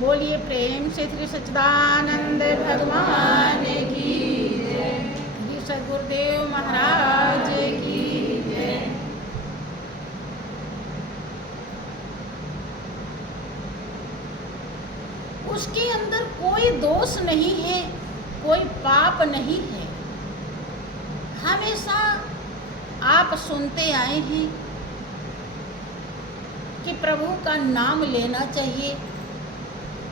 बोलिए प्रेम से श्री सच्चिदानंद भगवान की जय। श्री सद्गुरुदेव महाराज की जय। उसके अंदर कोई दोष नहीं है, कोई पाप नहीं है। हमेशा आप सुनते आए हैं कि प्रभु का नाम लेना चाहिए,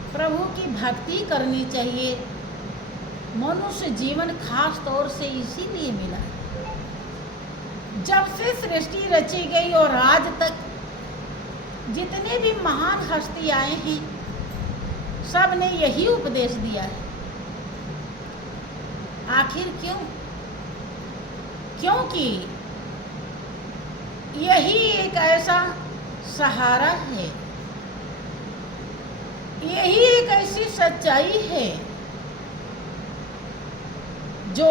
प्रभु की भक्ति करनी चाहिए। मनुष्य जीवन खास तौर से इसीलिए मिला। जब से सृष्टि रची गई और आज तक जितने भी महान हस्ती आए हैं, सब ने यही उपदेश दिया है। आखिर क्यों? क्योंकि यही एक ऐसा सहारा है, यही एक ऐसी सच्चाई है जो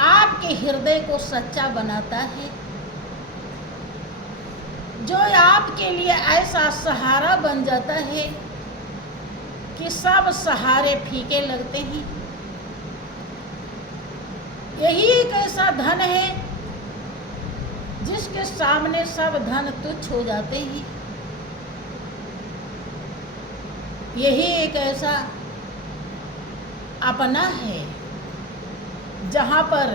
आपके हृदय को सच्चा बनाता है, जो आपके लिए ऐसा सहारा बन जाता है कि सब सहारे फीके लगते हैं। यही एक ऐसा धन है जिसके सामने सब धन तुच्छ हो जाते हैं। यही एक ऐसा अपना है जहाँ पर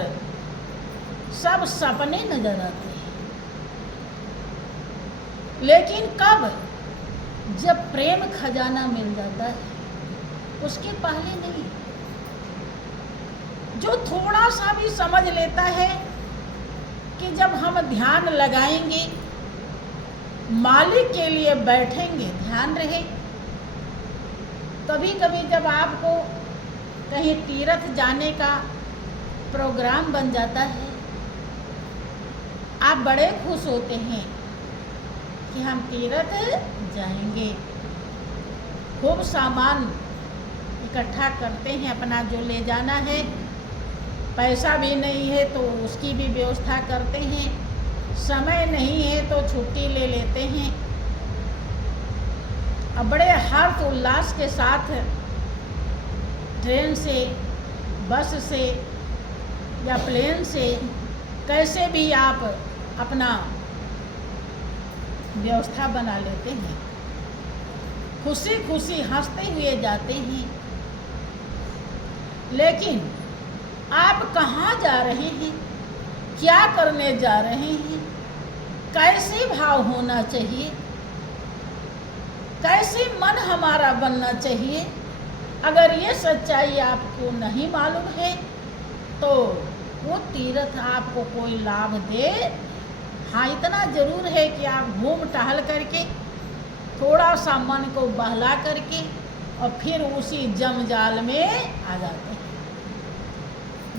सब सपने नजर आते हैं। लेकिन कब? जब प्रेम खजाना मिल जाता है, उसके पहले नहीं। जो थोड़ा सा भी समझ लेता है कि जब हम ध्यान लगाएंगे, मालिक के लिए बैठेंगे, ध्यान रहे। कभी कभी जब आपको कहीं तीर्थ जाने का प्रोग्राम बन जाता है, आप बड़े खुश होते हैं कि हम तीर्थ जाएंगे। खूब सामान इकट्ठा करते हैं अपना जो ले जाना है। पैसा भी नहीं है तो उसकी भी व्यवस्था करते हैं। समय नहीं है तो छुट्टी ले लेते हैं। अब बड़े हर्ष उल्लास के साथ ट्रेन से, बस से या प्लेन से, कैसे भी आप अपना व्यवस्था बना लेते हैं। खुशी खुशी हंसते हुए जाते हैं। लेकिन आप कहाँ जा रहे हैं, क्या करने जा रहे हैं, कैसे भाव होना चाहिए, कैसे मन हमारा बनना चाहिए, अगर ये सच्चाई आपको नहीं मालूम है तो वो तीर्थ आपको कोई लाभ दे? हाँ, इतना ज़रूर है कि आप घूम टहल करके थोड़ा सा मन को बहला करके और फिर उसी जमजाल में आ जाते हैं।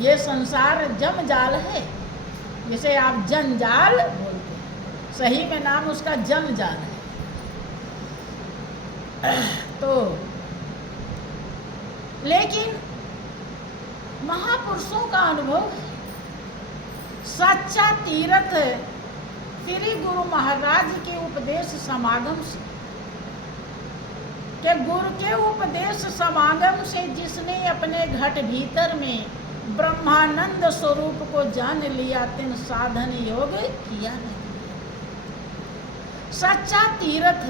ये संसार जमजाल है, जिसे आप जंजाल बोलते हैं। सही में नाम उसका जमजाल है। तो लेकिन महापुरुषों का अनुभव है, सच्चा तीर्थ श्री गुरु महाराज के उपदेश समागम से, के गुरु के उपदेश समागम से जिसने अपने घट भीतर में ब्रह्मानंद स्वरूप को जान लिया, तिन साधन योग किया नहीं। सच्चा तीर्थ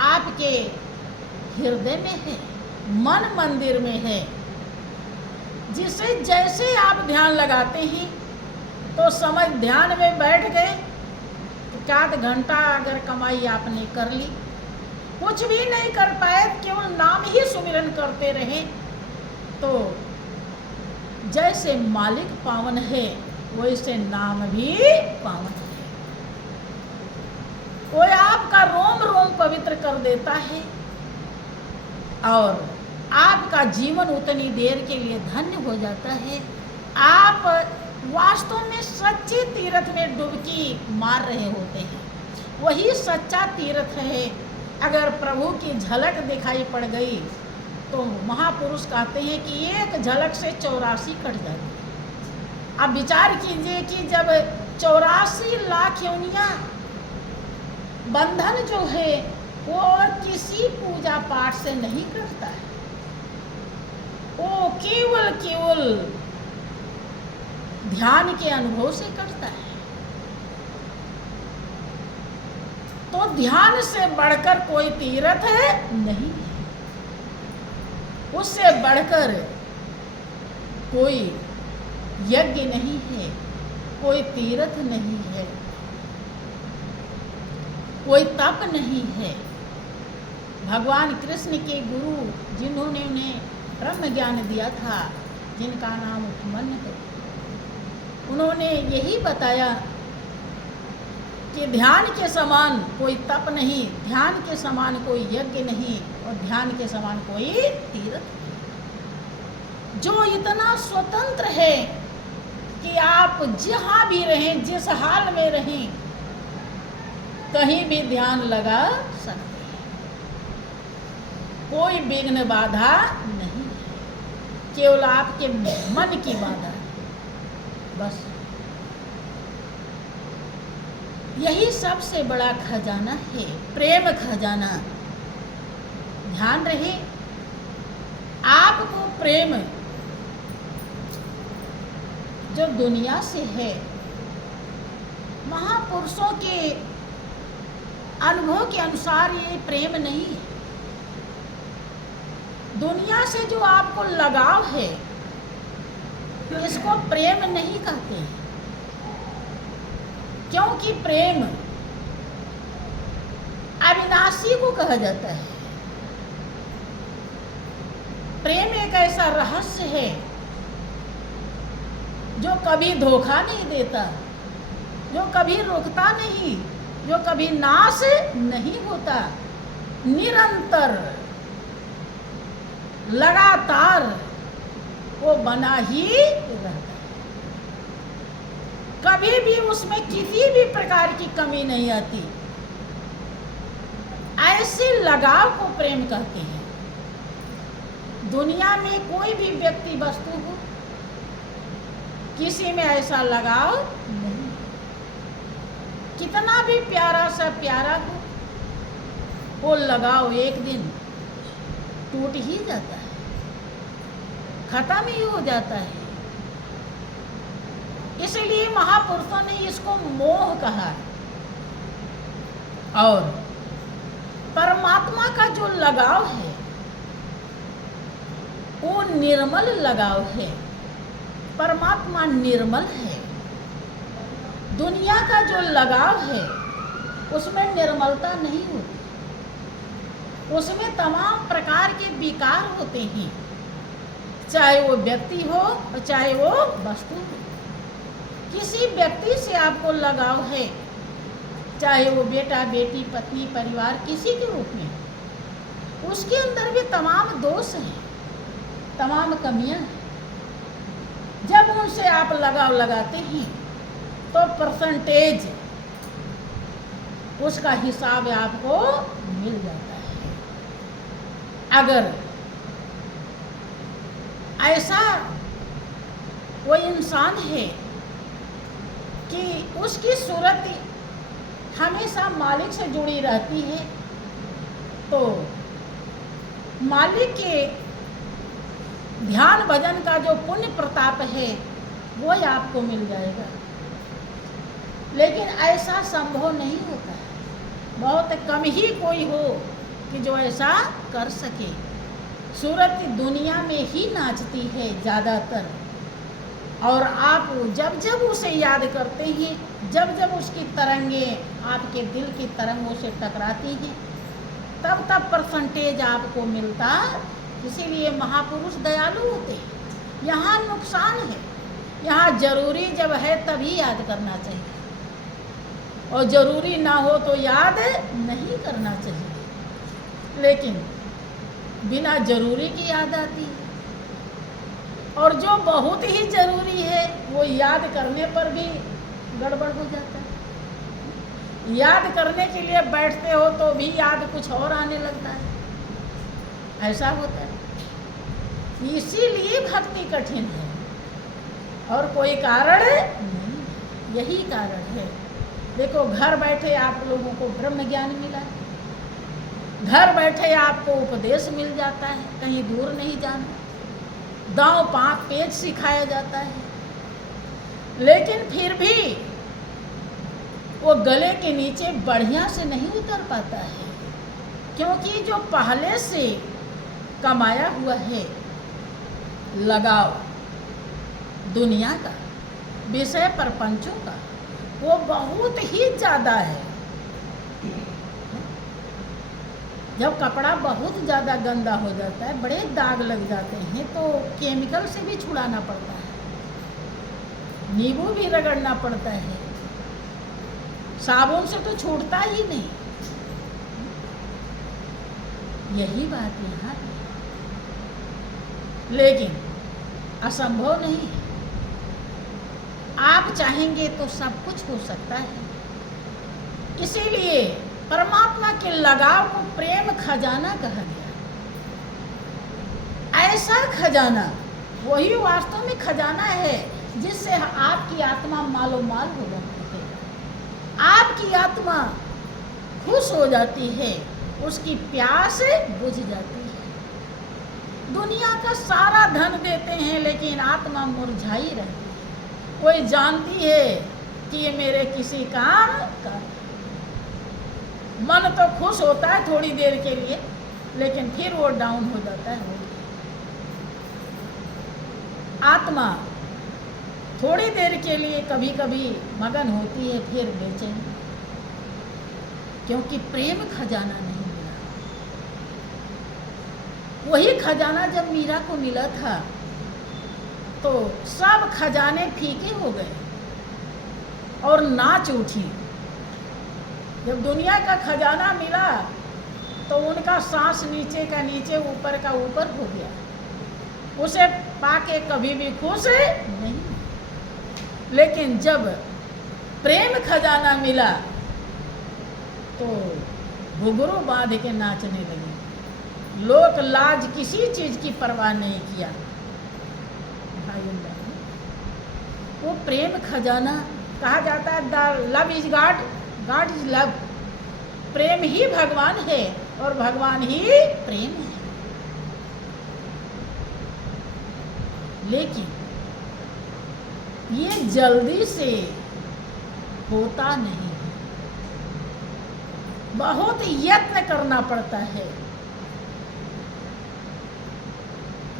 आपके हृदय में है, मन मंदिर में है, जिसे जैसे आप ध्यान लगाते हैं तो समझ ध्यान में बैठ गए, एकाध घंटा अगर कमाई आपने कर ली, कुछ भी नहीं कर पाए, केवल नाम ही सुमिरन करते रहे, तो जैसे मालिक पावन है वैसे नाम भी पावन है। वो आपका रोम रोम पवित्र कर देता है और आपका जीवन उतनी देर के लिए धन्य हो जाता है। आप वास्तव में सच्चे तीर्थ में डुबकी मार रहे होते हैं। वही सच्चा तीर्थ है। अगर प्रभु की झलक दिखाई पड़ गई तो महापुरुष कहते हैं कि एक झलक से 84 कट जाती है। अब विचार कीजिए कि जब 84 लाख योनियां बंधन जो है वो और किसी पूजा पाठ से नहीं करता है, वो केवल केवल ध्यान के अनुभव से करता है। तो ध्यान से बढ़कर कोई तीर्थ नहीं है, उससे बढ़कर कोई यज्ञ नहीं है, कोई तीर्थ नहीं है, कोई तप नहीं है। भगवान कृष्ण के गुरु जिन्होंने उन्हें ब्रह्म ज्ञान दिया था, जिनका नाम उपमन्यु है, उन्होंने यही बताया कि ध्यान के समान कोई तप नहीं, ध्यान के समान कोई यज्ञ नहीं और ध्यान के समान कोई तीर्थ नहीं। जो इतना स्वतंत्र है कि आप जहाँ भी रहें, जिस हाल में रहें, कहीं भी ध्यान लगा सकते हैं, कोई विघ्न बाधा नहीं है, केवल आपके मन की बाधा है बस। यही सबसे बड़ा खजाना है, प्रेम खजाना। ध्यान रहे, आपको प्रेम जो दुनिया से है, महापुरुषों के अनुभव के अनुसार ये प्रेम नहीं है। दुनिया से जो आपको लगाव है, इसको प्रेम नहीं कहते हैं, क्योंकि प्रेम अविनाशी को कहा जाता है। प्रेम एक ऐसा रहस्य है जो कभी धोखा नहीं देता, जो कभी रुकता नहीं, जो कभी नाश नहीं होता, निरंतर लगातार वो बना ही रहता है। कभी भी उसमें किसी भी प्रकार की कमी नहीं आती। ऐसे लगाव को प्रेम कहते हैं। दुनिया में कोई भी व्यक्ति वस्तु हो, किसी में ऐसा लगाव नहीं। कितना भी प्यारा सा प्यारा हो, वो लगाव एक दिन टूट ही जाता है, खत्म ही हो जाता है। इसलिए महापुरुषों ने इसको मोह कहा है। और परमात्मा का जो लगाव है वो निर्मल लगाव है। परमात्मा निर्मल है। दुनिया का जो लगाव है उसमें निर्मलता नहीं होती, उसमें तमाम प्रकार के विकार होते हैं, चाहे वो व्यक्ति हो और चाहे वो वस्तु हो। किसी व्यक्ति से आपको लगाव है, चाहे वो बेटा बेटी पत्नी परिवार किसी के रूप में, उसके अंदर भी तमाम दोष हैं, तमाम कमियां हैं। जब उनसे आप लगाव लगाते हैं तो परसेंटेज उसका हिसाब आपको मिल जाता है। अगर ऐसा वो इंसान है कि उसकी सूरत हमेशा मालिक से जुड़ी रहती है, तो मालिक के ध्यान भजन का जो पुण्य प्रताप है वो आपको मिल जाएगा। लेकिन ऐसा संभव नहीं होता है, बहुत कम ही कोई हो कि जो ऐसा कर सके। सूरत दुनिया में ही नाचती है ज़्यादातर, और आप जब जब उसे याद करते हैं, जब जब उसकी तरंगें आपके दिल की तरंगों से टकराती हैं, तब तब परसेंटेज आपको मिलता। इसीलिए महापुरुष दयालु होते हैं। यहाँ नुकसान है, यहाँ जरूरी जब है तभी याद करना चाहिए, और ज़रूरी ना हो तो याद नहीं करना चाहिए। लेकिन बिना ज़रूरी की याद आती है, और जो बहुत ही ज़रूरी है वो याद करने पर भी गड़बड़ हो जाता है। याद करने के लिए बैठते हो तो भी याद कुछ और आने लगता है, ऐसा होता है। इसीलिए भक्ति कठिन है, और कोई कारण नहीं, यही कारण है। देखो, घर बैठे आप लोगों को ब्रह्म ज्ञान मिला, घर बैठे आपको उपदेश मिल जाता है, कहीं दूर नहीं जाना, दांव पांच पेज सिखाया जाता है। लेकिन फिर भी वो गले के नीचे बढ़िया से नहीं उतर पाता है, क्योंकि जो पहले से कमाया हुआ है लगाव दुनिया का, विषय प्रपंचों का, वो बहुत ही ज़्यादा है। जब कपड़ा बहुत ज़्यादा गंदा हो जाता है, बड़े दाग लग जाते हैं, तो केमिकल से भी छुड़ाना पड़ता है, नींबू भी रगड़ना पड़ता है, साबुन से तो छूटता ही नहीं। यही बात यहाँ है, लेकिन असंभव नहीं है। आप चाहेंगे तो सब कुछ हो सकता है। इसीलिए परमात्मा के लगाव को प्रेम खजाना कहा गया। ऐसा खजाना वही वास्तव में खजाना है जिससे आपकी आत्मा मालो माल हो जाती है, आपकी आत्मा खुश हो जाती है, उसकी प्यास बुझ जाती है। दुनिया का सारा धन देते हैं लेकिन आत्मा मुरझाई रहती है। कोई जानती है कि ये मेरे किसी काम का, मन तो खुश होता है थोड़ी देर के लिए, लेकिन फिर वो डाउन हो जाता है। आत्मा थोड़ी देर के लिए कभी कभी मगन होती है, फिर बेचैन, क्योंकि प्रेम खजाना नहीं मिला। वही खजाना जब मीरा को मिला था तो सब खजाने फीके हो गए और नाच उठी। जब दुनिया का खजाना मिला तो उनका सांस नीचे का नीचे, ऊपर का ऊपर हो गया। उसे पाके कभी भी खुश नहीं। लेकिन जब प्रेम खजाना मिला तो घुंघरू बांध के नाचने लगे। लोक लाज किसी चीज की परवाह नहीं किया। वो प्रेम खजाना कहा जाता है, the love is God, God is love. प्रेम ही भगवान है और भगवान ही प्रेम है। लेकिन ये जल्दी से होता नहीं है, बहुत यत्न करना पड़ता है।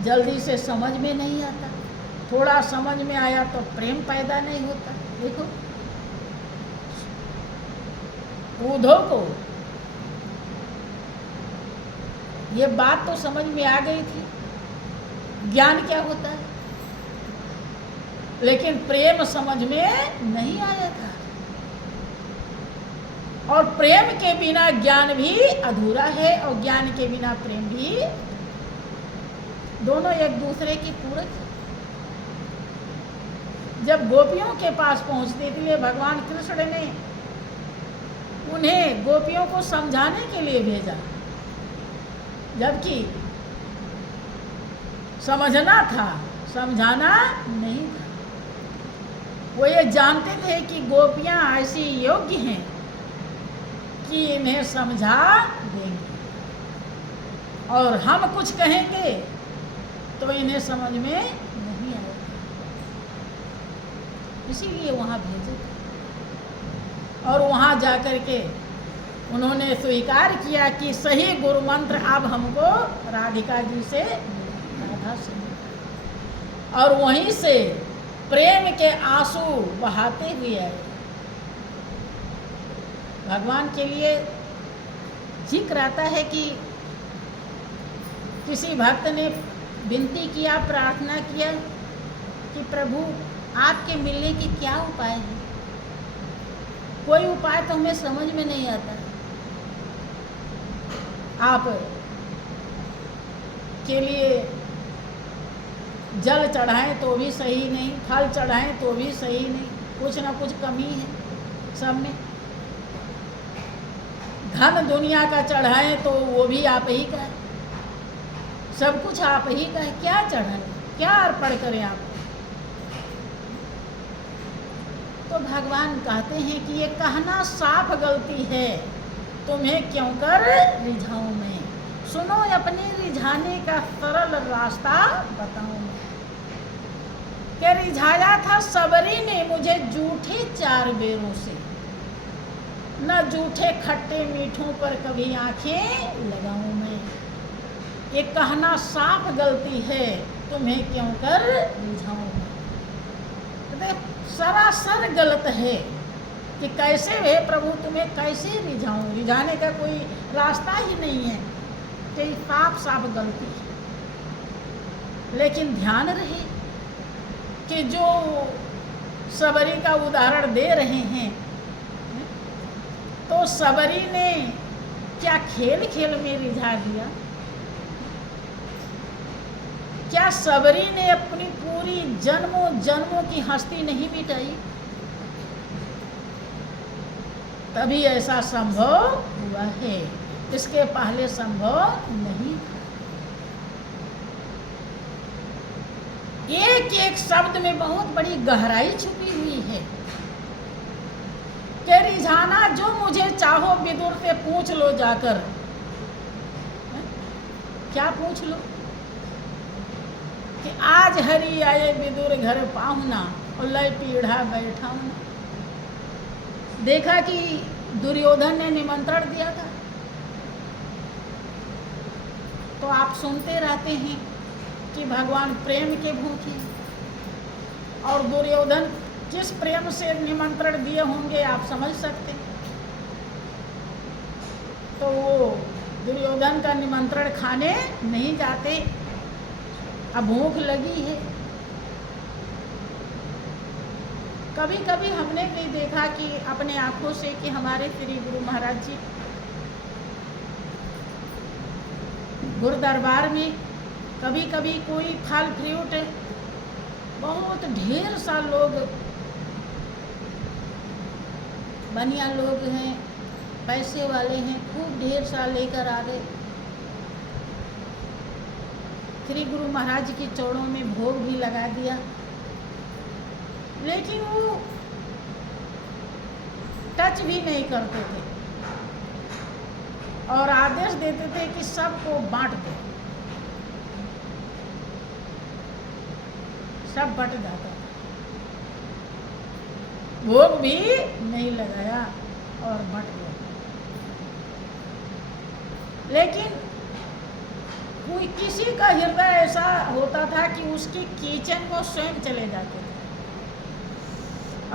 जल्दी से समझ में नहीं आता, थोड़ा समझ में आया तो प्रेम पैदा नहीं होता। देखो उद्धव को ये बात तो समझ में आ गई थी, ज्ञान क्या होता है, लेकिन प्रेम समझ में नहीं आया था। और प्रेम के बिना ज्ञान भी अधूरा है और ज्ञान के बिना प्रेम भी, दोनों एक दूसरे की पूरक है। जब गोपियों के पास पहुंचते थे भगवान कृष्ण ने उन्हें गोपियों को समझाने के लिए भेजा, जबकि समझना था, समझाना नहीं था। वो ये जानते थे कि गोपियां ऐसी योग्य हैं कि इन्हें समझा देंगे, और हम कुछ कहेंगे तो इन्हें समझ में नहीं आएगा। इसीलिए वहाँ भेजे थे। और वहाँ जाकर के उन्होंने स्वीकार किया कि सही गुरु मंत्र अब हमको राधिका जी से, राधा से, और वहीं से प्रेम के आंसू बहाते हुए आए। भगवान के लिए जिक्र आता है कि किसी भक्त ने विनती किया, प्रार्थना किया कि प्रभु आपके मिलने की क्या उपाय है। कोई उपाय तो हमें समझ में नहीं आता। आप के लिए जल चढ़ाएं तो भी सही नहीं, फल चढ़ाएं तो भी सही नहीं, कुछ ना कुछ कमी है सब में। धन दुनिया का चढ़ाएं तो वो भी आप ही का है, सब कुछ आप ही का है। क्या चढ़ाएं, क्या अर्पण करें आप। तो भगवान कहते हैं कि ये कहना साफ गलती है तुम्हें क्यों कर रिझाऊं मैं। सुनो अपने रिझाने का सरल रास्ता बताऊं मैं। कि रिझाया था सबरी ने मुझे जूठे 4 बेरों से, न जूठे खट्टे मीठों पर कभी आंखें लगाऊं मैं। ये कहना साफ गलती है, तुम्हें क्यों कर रिझाऊं मैं। सरासर गलत है कि कैसे वे प्रभु तुम्हें कैसे रिझाऊं। रिझाने का कोई रास्ता ही नहीं है, कि साफ साफ गलती है। लेकिन ध्यान रहे कि जो सबरी का उदाहरण दे रहे हैं, तो सबरी ने क्या खेल खेल में रिझा दिया। क्या सबरी ने अपनी पूरी जन्मों जन्मों की हस्ती नहीं मिटाई। तभी ऐसा संभव हुआ है, इसके पहले संभव नहीं। एक एक शब्द में बहुत बड़ी गहराई छुपी हुई है। कि रिझाना जो मुझे चाहो विदुर से पूछ लो जाकर। क्या पूछ लो कि आज हरि आए विदुर घर पाहुना और लय पीढ़ा बैठाऊं। देखा कि दुर्योधन ने निमंत्रण दिया था, तो आप सुनते रहते हैं कि भगवान प्रेम के भूखे, और दुर्योधन जिस प्रेम से निमंत्रण दिए होंगे आप समझ सकते। तो वो दुर्योधन का निमंत्रण खाने नहीं जाते, अब भूख लगी है। कभी कभी हमने भी देखा कि अपने आंखों से कि हमारे श्री गुरु महाराज जी गुरु दरबार में कभी कभी कोई फल फ्रूट, बहुत ढेर सा लोग, बनिया लोग हैं, पैसे वाले हैं, खूब ढेर सा लेकर आ गए। श्री गुरु महाराज की चौड़ों में भोग भी लगा दिया, लेकिन वो टच भी नहीं करते थे और आदेश देते थे कि सबको बांट दो। सब बट जाता था, भोग भी नहीं लगाया और बट गया। लेकिन कोई किसी का हृदय ऐसा होता था कि उसकी किचन को स्वयं चले जाते थे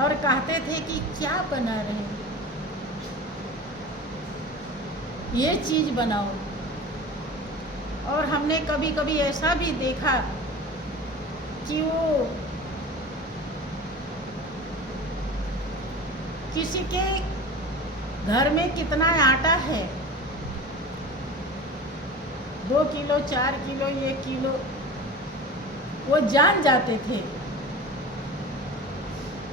और कहते थे कि क्या बना रहे हैं, ये चीज़ बनाओ। और हमने कभी कभी ऐसा भी देखा कि वो किसी के घर में कितना आटा है, 2 किलो 4 किलो 1 किलो, वो जान जाते थे।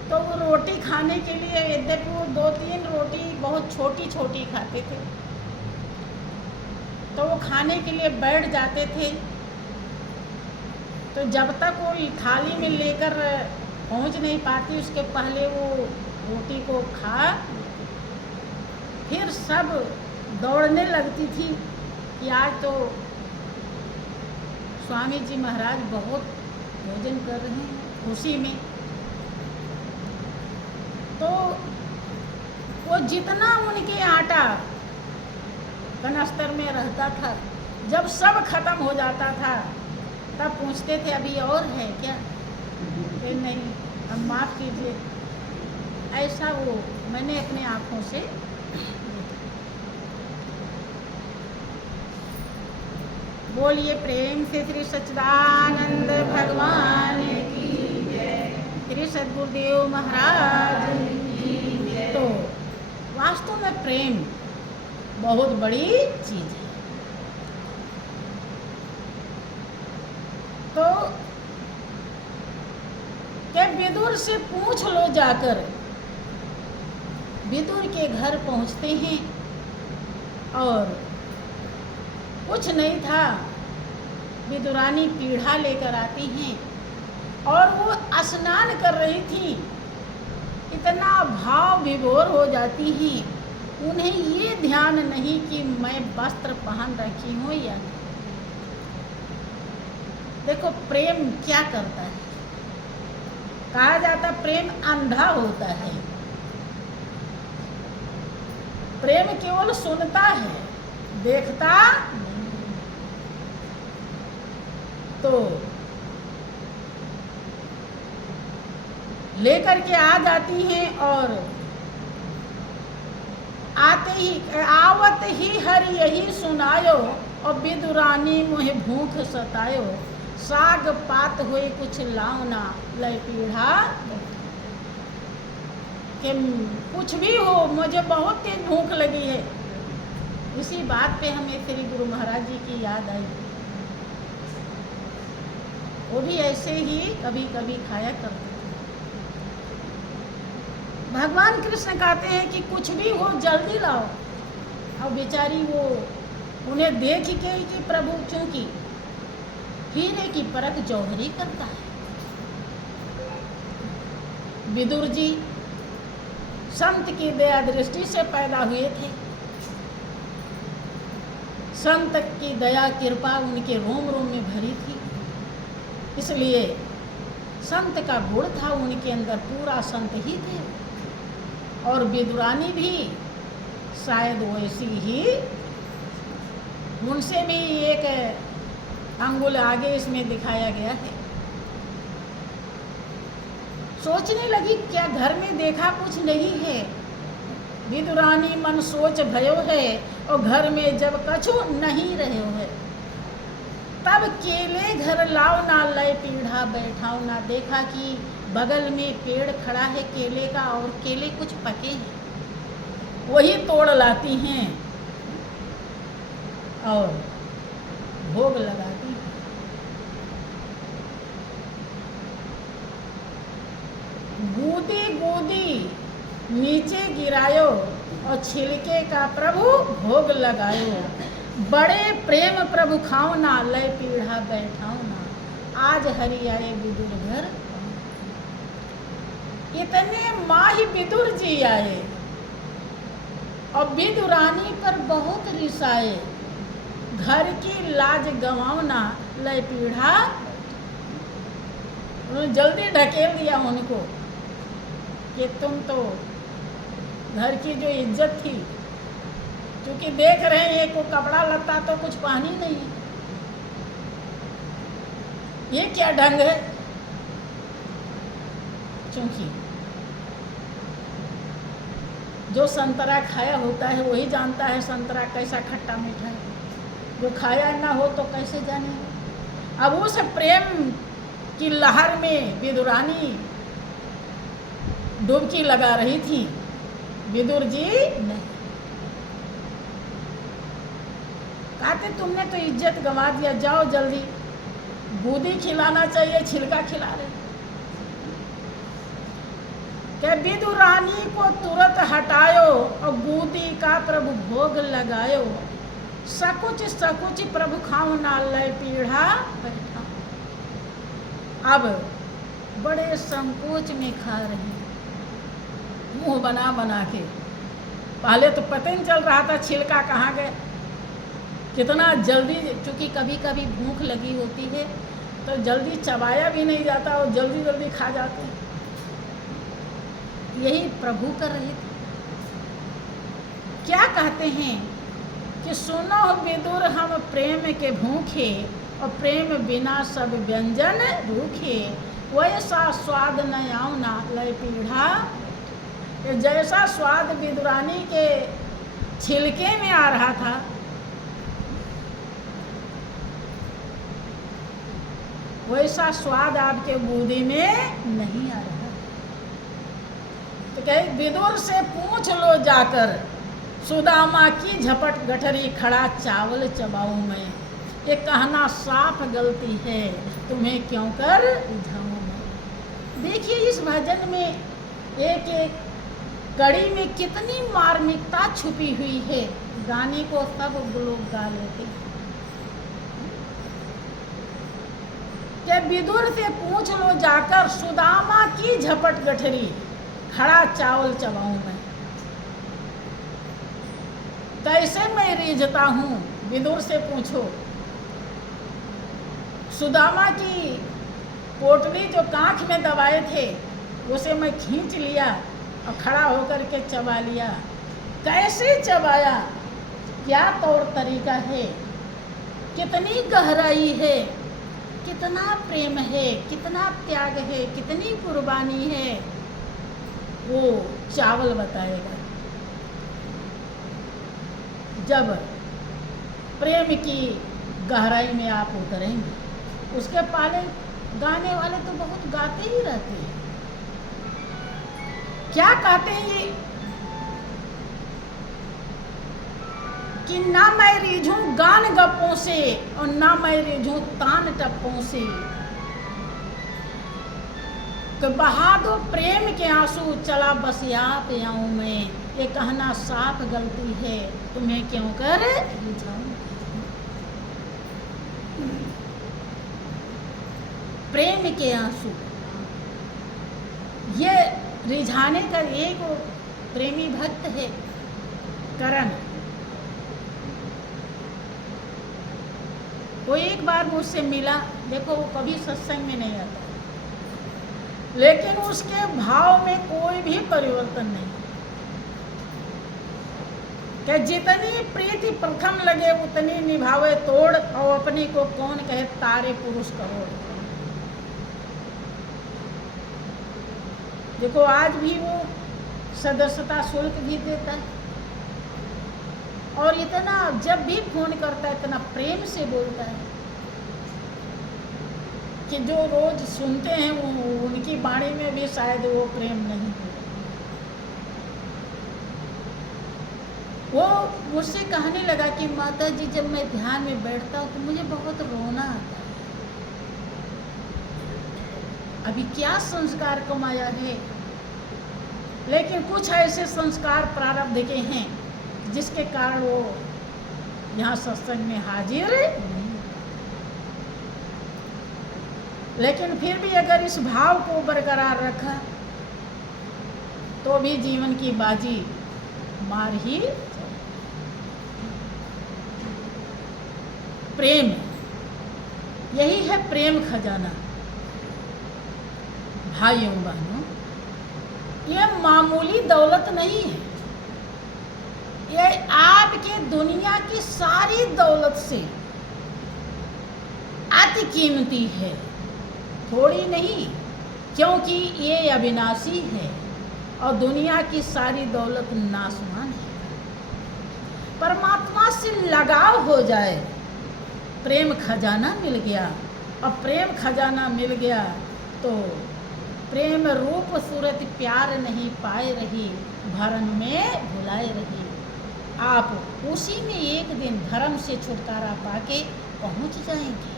तो वो रोटी खाने के लिए, यद्यपि वो 2-3 रोटी बहुत छोटी छोटी खाते थे, तो वो खाने के लिए बैठ जाते थे। तो जब तक वो थाली में लेकर पहुंच नहीं पाती, उसके पहले वो रोटी को खा, फिर सब दौड़ने लगती थी कि आज तो स्वामी जी महाराज बहुत भोजन कर रहे हैं खुशी में। तो वो जितना उनके आटा कनस्तर में रहता था, जब सब खत्म हो जाता था तब पूछते थे अभी और है क्या। नहीं, अब माफ़ कीजिए। ऐसा वो मैंने अपने आँखों से बोलिए प्रेम से श्री सच्चिदानंद भगवान की जय, श्री सद्गुरुदेव महाराज की जय। तो वास्तव में प्रेम बहुत बड़ी चीज़ है। तो क्या विदुर से पूछ लो जाकर। विदुर के घर पहुंचते हैं और कुछ नहीं था, विदुरानी पीढ़ा लेकर आती हैं और वो स्नान कर रही थी। इतना भाव विभोर हो जाती हैं उन्हें ये ध्यान नहीं कि मैं वस्त्र पहन रखी हूँ या नहीं। देखो प्रेम क्या करता है, कहा जाता प्रेम अंधा होता है। प्रेम केवल सुनता है, देखता नहीं। तो लेकर के आ जाती हैं और आते ही आवत ही हर यही सुनायो, और विदुरानी मोहे भूख सतायो, साग पात हुए कुछ लावना लय पीढ़ा। कि कुछ भी हो, मुझे बहुत तेज भूख लगी है। इसी बात पे हमें श्री गुरु महाराज जी की याद आई। वो भी ऐसे ही कभी कभी खाया करते थे। भगवान कृष्ण कहते हैं कि कुछ भी हो जल्दी लाओ। और बेचारी वो उन्हें देख के कि प्रभु चूंकि हीरे की परख जौहरी करता है। विदुर जी संत की दया दृष्टि से पैदा हुए थे। संत की दया कृपा उनके रोम रोम में भरी थी, इसलिए संत का गुण था उनके अंदर, पूरा संत ही थे। और विदुरानी भी शायद वैसी ही, उनसे भी एक अंगुल आगे इसमें दिखाया गया है। सोचने लगी क्या घर में देखा कुछ नहीं है। विदुरानी मन सोच भयो है, और घर में जब कछु नहीं रहे है, तब केले घर लाओ ना लय पीढ़ा बैठाओ ना। देखा कि बगल में पेड़ खड़ा है केले का, और केले कुछ पके हैं, वही तोड़ लाती हैं और भोग लगाती हैं। गूदी गूदी नीचे गिरायो, और छिलके का प्रभु भोग लगायो। बड़े प्रेम प्रभु खाओ ना लय पीढ़ा बैठाओ ना। आज हरि आए विदुर घर, इतने माही विदुर जी आए और विदुरानी पर बहुत रिसाए। घर की लाज गंवावना लय पीढ़ा। उन्होंने जल्दी ढकेल दिया उनको कि तुम तो घर की जो इज्जत थी, क्योंकि देख रहे हैं को कपड़ा लत्ता तो कुछ पहनी नहीं है, ये क्या ढंग है। क्योंकि जो संतरा खाया होता है वही जानता है संतरा कैसा खट्टा मीठा है, जो खाया ना हो तो कैसे जाने। अब उस प्रेम की लहर में विदुरानी डुबकी लगा रही थी, विदुर जी नहीं। कहते तुमने तो इज्जत गंवा दिया, जाओ जल्दी, बूंदी खिलाना चाहिए, छिलका खिला रहे। क्या विदुरानी को तुरंत हटायो और बूंदी का प्रभु भोग लगायो। सकुच सकुच प्रभु खाओ ना लय पीढ़ा बैठा। अब बड़े संकोच में खा रहे, मुंह बना बना के। पहले तो पता नहीं चल रहा था छिलका कहाँ गए, कितना जल्दी, क्योंकि कभी कभी भूख लगी होती है तो जल्दी चबाया भी नहीं जाता और जल्दी जल्दी खा जाते हैं। यही प्रभु कर रहे थे। क्या कहते हैं कि सुनो विदुर हम प्रेम के भूखे, और प्रेम बिना सब व्यंजन रूखे। वैसा स्वाद न आऊ ना लय पीढ़ा। जैसा स्वाद विदुरानी के छिलके में आ रहा था, वैसा स्वाद आपके बूंदी में नहीं आ रहा। तो कहे विदुर से पूछ लो जाकर, सुदामा की झपट गठरी खड़ा चावल चबाऊं मैं। ये कहना साफ गलती है, तुम्हें क्यों कर रिझाऊं मैं। देखिए इस भजन में एक एक कड़ी में कितनी मार्मिकता छुपी हुई है। गाने को सब लोग गा लेते हैं। कि विदुर से पूछ लो जाकर, सुदामा की झपट गठरी खड़ा चावल चबाऊं मैं। कैसे मैं रीझता हूँ, विदुर से पूछो। सुदामा की पोटली जो कांख में दबाए थे उसे मैं खींच लिया और खड़ा होकर के चबा लिया। कैसे चबाया, क्या तौर तरीका है, कितनी गहराई है, कितना प्रेम है, कितना त्याग है, कितनी कुर्बानी है, वो चावल बताएगा। जब प्रेम की गहराई में आप उतरेंगे। उसके पहले गाने वाले तो बहुत गाते ही रहते हैं। क्या कहते हैं ये कि ना मैं रीझूं गान गप्पों से और ना मैं रीझूं तान टप्पों से, कि बहा दो प्रेम के आंसू, चला बस आप आऊं मैं, ये कहना साफ गलती है, तुम्हें क्यों कर रिझाऊं। प्रेम के आंसू, ये रिझाने का एक प्रेमी भक्त है करण। वो एक बार मुझसे मिला, देखो वो कभी सत्संग में नहीं आता, लेकिन उसके भाव में कोई भी परिवर्तन नहीं, कि जितनी प्रीति प्रथम लगे उतनी निभावे तोड़, और अपने को कौन कहे तारे पुरुष करोड़। देखो आज भी वो सदस्यता शुल्क भी देता है, और इतना जब भी फोन करता है इतना प्रेम से बोलता है कि जो रोज सुनते हैं उनकी वाणी में भी शायद वो प्रेम नहीं हो। वो मुझसे कहने लगा कि माता जी जब मैं ध्यान में बैठता हूँ तो मुझे बहुत रोना आता है। अभी क्या संस्कार कमाया है, लेकिन कुछ ऐसे संस्कार प्रारब्ध के हैं जिसके कारण वो यहाँ सत्संग में हाजिर नहीं। लेकिन फिर भी अगर इस भाव को बरकरार रखा तो भी जीवन की बाजी मार ही। प्रेम, यही है प्रेम खजाना। भाइयों बहनों, ये मामूली दौलत नहीं है, ये आपके दुनिया की सारी दौलत से अति कीमती है, थोड़ी नहीं, क्योंकि ये अविनाशी है और दुनिया की सारी दौलत नाशवान है। परमात्मा से लगाव हो जाए, प्रेम खजाना मिल गया, और प्रेम खजाना मिल गया तो प्रेम रूप सूरत प्यार नहीं पाए रही, भरम में भुलाए रही। आप उसी में एक दिन धर्म से छुटकारा पाके पहुंच जाएंगे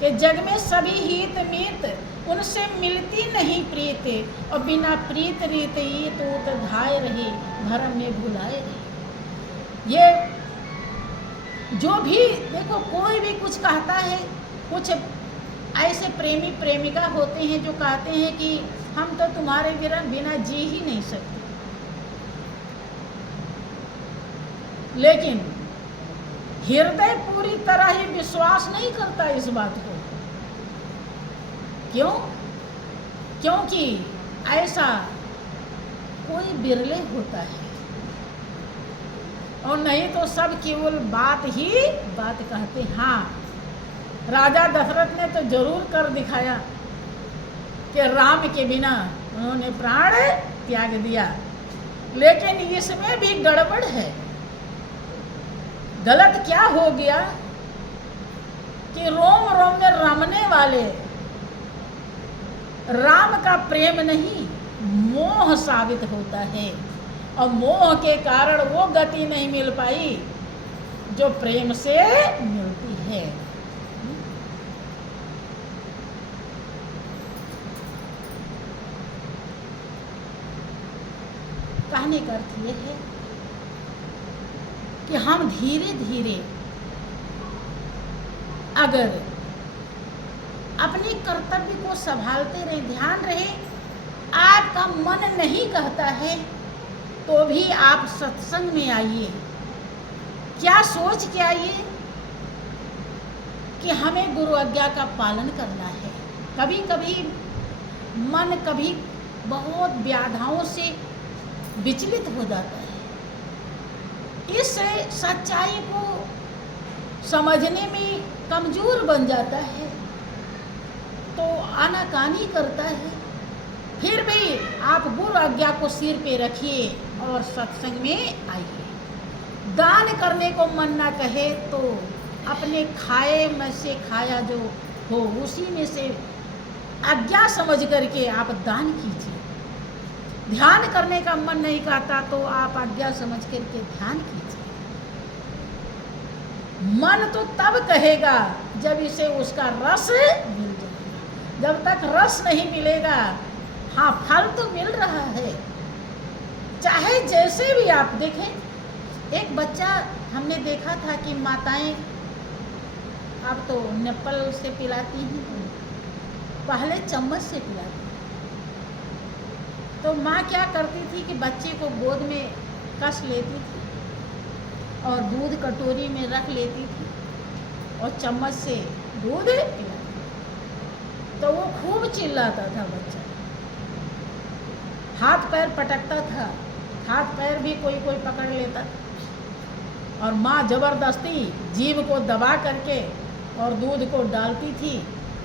कि जग में सभी हित मीत, उनसे मिलती नहीं प्रीत, और बिना प्रीत रीत ईत उत धाए रही, भरम में भुलाए रही। ये जो भी देखो, कोई भी कुछ कहता है, कुछ ऐसे प्रेमी प्रेमिका होते हैं जो कहते हैं कि हम तो तुम्हारे बिना जी ही नहीं सकते, लेकिन हृदय पूरी तरह ही विश्वास नहीं करता इस बात को। क्यों? क्योंकि ऐसा कोई बिरले होता है, और नहीं तो सब केवल बात ही बात कहते। हाँ, राजा दशरथ ने तो जरूर कर दिखाया कि राम के बिना उन्होंने प्राण त्याग दिया, लेकिन इसमें भी गड़बड़ है। गलत क्या हो गया कि रोम रोम में रमने वाले राम का प्रेम नहीं, मोह साबित होता है, और मोह के कारण वो गति नहीं मिल पाई जो प्रेम से मिलती है। कहने का अर्थ यह है कि हम धीरे धीरे अगर अपने कर्तव्य को संभालते रहे, ध्यान रहे आपका मन नहीं कहता है तो भी आप सत्संग में आइए। क्या सोच के आइए कि हमें गुरु आज्ञा का पालन करना है। कभी कभी मन कभी बहुत व्याधाओं से विचलित हो जाता है, इस सच्चाई को समझने में कमजोर बन जाता है, तो आनाकानी करता है। फिर भी आप गुरु आज्ञा को सिर पे रखिए और सत्संग में आइए। दान करने को मन ना कहे तो अपने खाए में से खाया जो हो उसी में से आज्ञा समझ करके आप दान कीजिए। ध्यान करने का मन नहीं करता तो आप आज्ञा समझ करके ध्यान कीजिए। मन तो तब कहेगा जब इसे उसका रस मिल जाएगा। जब तक रस नहीं मिलेगा, हाँ फल तो मिल रहा है। चाहे जैसे भी आप देखें, एक बच्चा हमने देखा था कि माताएं अब तो निप्पल से पिलाती हैं, पहले चम्मच से पिलाती। तो माँ क्या करती थी कि बच्चे को गोद में कस लेती थी और दूध कटोरी में रख लेती थी और चम्मच से दूध पिलाती। तो वो खूब चिल्लाता था बच्चा, हाथ पैर पटकता था, हाथ पैर भी कोई कोई पकड़ लेता था और माँ ज़बरदस्ती जीभ को दबा करके और दूध को डालती थी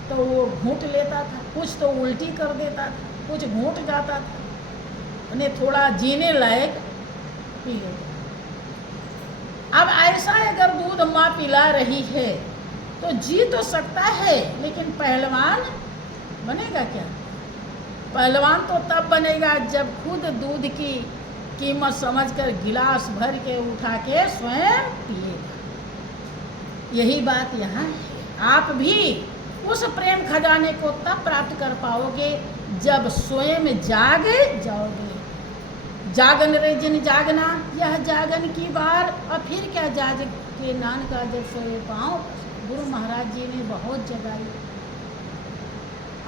तो वो घूंट लेता था। कुछ तो उल्टी कर देता था, कुछ घूंट जाता था, उन्हें थोड़ा जीने लायक पी लेता। अब ऐसा अगर दूध माँ पिला रही है तो जी तो सकता है, लेकिन पहलवान बनेगा क्या? पहलवान तो तब बनेगा जब खुद दूध की कीमत समझकर गिलास भर के उठा के स्वयं पिएगा। यही बात यहाँ है। आप भी उस प्रेम खजाने को तब प्राप्त कर पाओगे जब स्वयं जाग जाओगे। जागन रे जिन जागना, यह जागन की बार, और फिर क्या जाग के नानका जब सोए पाँव। गुरु महाराज जी ने बहुत जगाई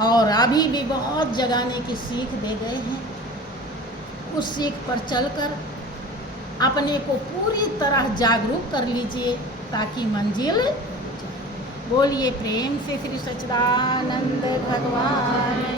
और अभी भी बहुत जगाने की सीख दे गए हैं। उस सीख पर चलकर अपने को पूरी तरह जागरूक कर लीजिए ताकि मंजिल। बोलिए प्रेम से श्री सच्चिदानंद भगवान।